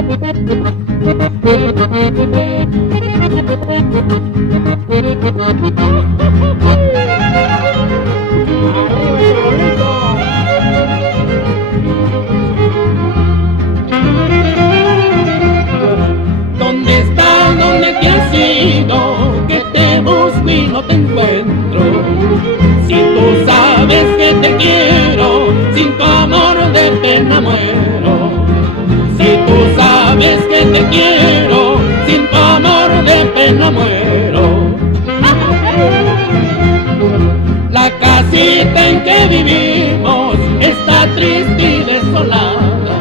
¿Dónde estás? ¿Dónde te has ido? Que te busco y no te encuentro. Si tú sabes que te quiero, sin tu amor de pena muero. Si tú sabes que te quiero, sin tu amor de pena muero. La casita en que vivimos está triste y desolada,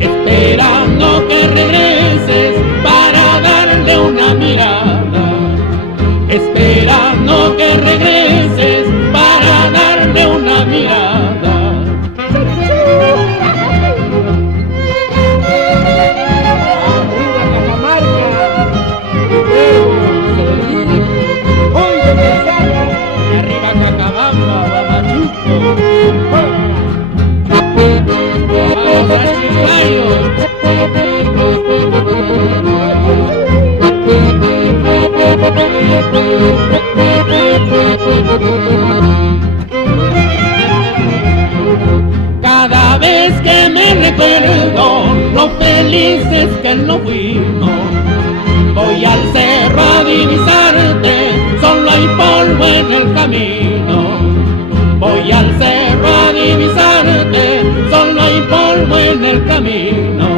esperando que regreses para darle una mirada, esperando que regreses para darle una mirada. Arriba Cacabamba, Babachuco. Vamos a Chiclayo. Cada vez que me recuerdo lo felices que no fuimos, voy al cerro a divisarte, solo hay polvo en el camino. Voy al cerro a divisarte, solo hay polvo en el camino.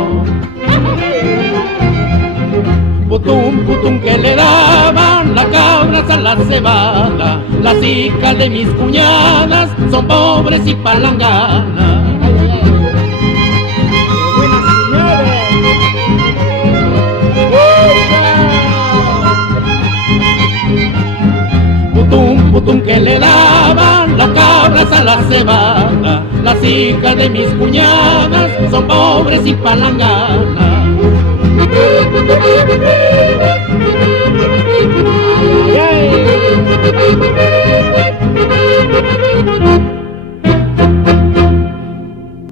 Putum, putum que le daban las cabras a la cebada, las hijas de mis cuñadas son pobres y palanganas. Putum, putum que le daban las cabras a la cebada, las hijas de mis cuñadas son pobres y palanganas.